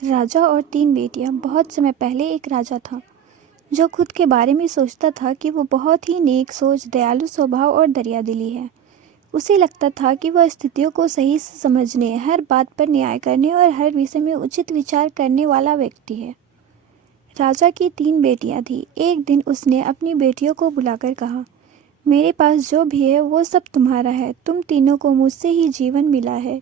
राजा और तीन बेटियां। बहुत समय पहले एक राजा था जो खुद के बारे में सोचता था कि वो बहुत ही नेक सोच, दयालु स्वभाव और दरियादिली है। उसे लगता था कि वह स्थितियों को सही से समझने, हर बात पर न्याय करने और हर विषय में उचित विचार करने वाला व्यक्ति है। राजा की तीन बेटियां थीं। एक दिन उसने अपनी बेटियों को बुलाकर कहा, मेरे पास जो भी है वो सब तुम्हारा है। तुम तीनों को मुझसे ही जीवन मिला है।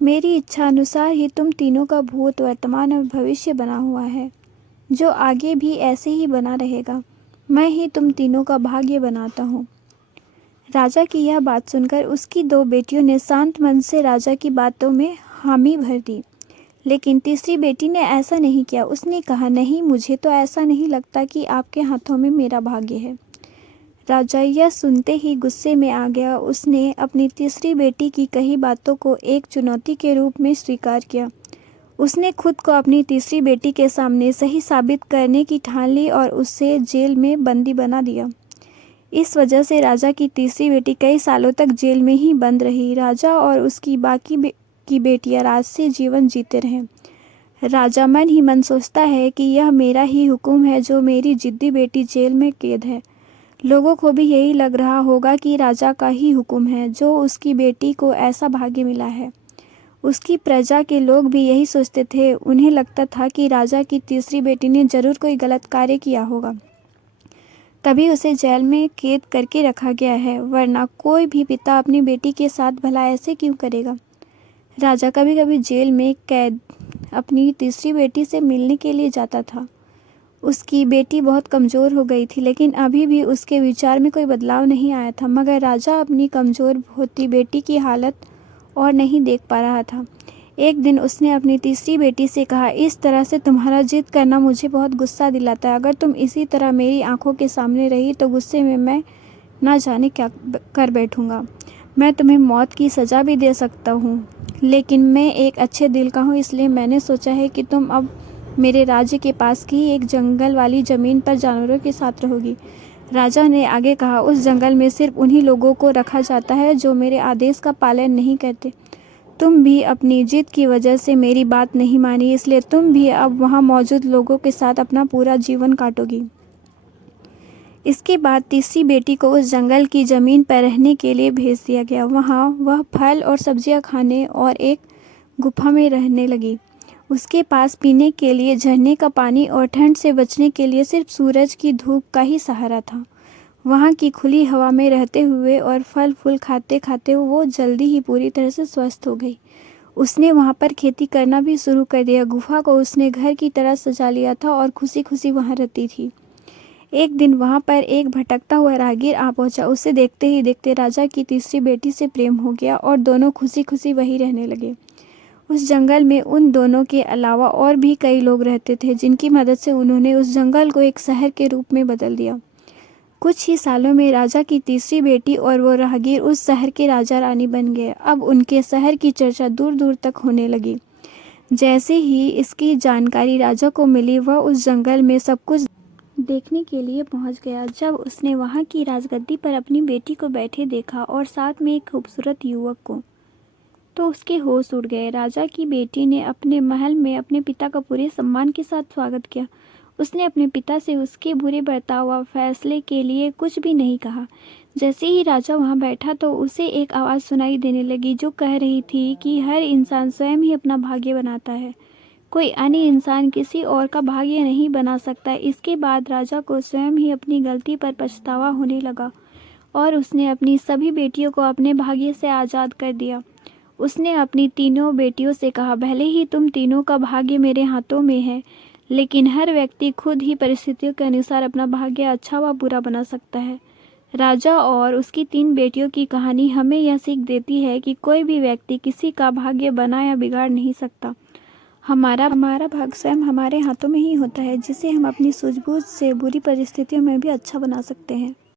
मेरी इच्छा अनुसार ही तुम तीनों का भूत, वर्तमान और भविष्य बना हुआ है, जो आगे भी ऐसे ही बना रहेगा। मैं ही तुम तीनों का भाग्य बनाता हूँ। राजा की यह बात सुनकर उसकी दो बेटियों ने शांत मन से राजा की बातों में हामी भर दी, लेकिन तीसरी बेटी ने ऐसा नहीं किया। उसने कहा, नहीं, मुझे तो ऐसा नहीं लगता कि आपके हाथों में मेरा भाग्य है। राजा यह सुनते ही गुस्से में आ गया। उसने अपनी तीसरी बेटी की कही बातों को एक चुनौती के रूप में स्वीकार किया। उसने खुद को अपनी तीसरी बेटी के सामने सही साबित करने की ठान ली और उसे जेल में बंदी बना दिया। इस वजह से राजा की तीसरी बेटी कई सालों तक जेल में ही बंद रही। राजा और उसकी बाकी की बेटियां राज से जीवन जीते रहे। राजा मन ही मन सोचता है कि यह मेरा ही हुक्म है जो मेरी जिद्दी बेटी जेल में कैद है। लोगों को भी यही लग रहा होगा कि राजा का ही हुक्म है जो उसकी बेटी को ऐसा भाग्य मिला है। उसकी प्रजा के लोग भी यही सोचते थे। उन्हें लगता था कि राजा की तीसरी बेटी ने जरूर कोई गलत कार्य किया होगा, तभी उसे जेल में कैद करके रखा गया है, वरना कोई भी पिता अपनी बेटी के साथ भला ऐसे क्यों करेगा। राजा कभी कभी जेल में कैद अपनी तीसरी बेटी से मिलने के लिए जाता था। उसकी बेटी बहुत कमज़ोर हो गई थी, लेकिन अभी भी उसके विचार में कोई बदलाव नहीं आया था। मगर राजा अपनी कमज़ोर होती बेटी की हालत और नहीं देख पा रहा था। एक दिन उसने अपनी तीसरी बेटी से कहा, इस तरह से तुम्हारा जिद करना मुझे बहुत गुस्सा दिलाता है। अगर तुम इसी तरह मेरी आंखों के सामने रही तो गुस्से में मैं ना जाने क्या कर बैठूंगा। मैं तुम्हें मौत की सज़ा भी दे सकता हूँ, लेकिन मैं एक अच्छे दिल का हूँ, इसलिए मैंने सोचा है कि तुम अब मेरे राज्य के पास की एक जंगल वाली ज़मीन पर जानवरों के साथ रहोगी। राजा ने आगे कहा, उस जंगल में सिर्फ उन्हीं लोगों को रखा जाता है जो मेरे आदेश का पालन नहीं करते। तुम भी अपनी जिद की वजह से मेरी बात नहीं मानी, इसलिए तुम भी अब वहाँ मौजूद लोगों के साथ अपना पूरा जीवन काटोगी। इसके बाद तीसरी बेटी को उस जंगल की ज़मीन पर रहने के लिए भेज दिया गया। वहाँ वह फल और सब्जियाँ खाने और एक गुफा में रहने लगी। उसके पास पीने के लिए झरने का पानी और ठंड से बचने के लिए सिर्फ सूरज की धूप का ही सहारा था। वहाँ की खुली हवा में रहते हुए और फल फूल खाते खाते वो जल्दी ही पूरी तरह से स्वस्थ हो गई। उसने वहाँ पर खेती करना भी शुरू कर दिया। गुफा को उसने घर की तरह सजा लिया था और खुशी खुशी वहाँ रहती थी। एक दिन वहाँ पर एक भटकता हुआ राहगीर आ पहुँचा। उसे देखते ही देखते राजा की तीसरी बेटी से प्रेम हो गया और दोनों खुशी खुशी वहीं रहने लगे। उस जंगल में उन दोनों के अलावा और भी कई लोग रहते थे, जिनकी मदद से उन्होंने उस जंगल को एक शहर के रूप में बदल दिया। कुछ ही सालों में राजा की तीसरी बेटी और वो राहगीर उस शहर के राजा रानी बन गए। अब उनके शहर की चर्चा दूर दूर तक होने लगी। जैसे ही इसकी जानकारी राजा को मिली, वह उस जंगल में सब कुछ देखने के लिए पहुंच गया। जब उसने वहां की राजगद्दी पर अपनी बेटी को बैठे देखा और साथ में एक खूबसूरत युवक को, तो उसके होश उड़ गए। राजा की बेटी ने अपने महल में अपने पिता का पूरे सम्मान के साथ स्वागत किया। उसने अपने पिता से उसके बुरे बर्ताव व फैसले के लिए कुछ भी नहीं कहा। जैसे ही राजा वहां बैठा तो उसे एक आवाज़ सुनाई देने लगी जो कह रही थी कि हर इंसान स्वयं ही अपना भाग्य बनाता है, कोई अन्य इंसान किसी और का भाग्य नहीं बना सकता। इसके बाद राजा को स्वयं ही अपनी गलती पर पछतावा होने लगा और उसने अपनी सभी बेटियों को अपने भाग्य से आज़ाद कर दिया। उसने अपनी तीनों बेटियों से कहा, भले ही तुम तीनों का भाग्य मेरे हाथों में है, लेकिन हर व्यक्ति खुद ही परिस्थितियों के अनुसार अपना भाग्य अच्छा व बुरा बना सकता है। राजा और उसकी तीन बेटियों की कहानी हमें यह सीख देती है कि कोई भी व्यक्ति किसी का भाग्य बना या बिगाड़ नहीं सकता। हमारा भाग्य स्वयं हमारे हाथों में ही होता है, जिसे हम अपनी सूझबूझ से बुरी परिस्थितियों में भी अच्छा बना सकते हैं।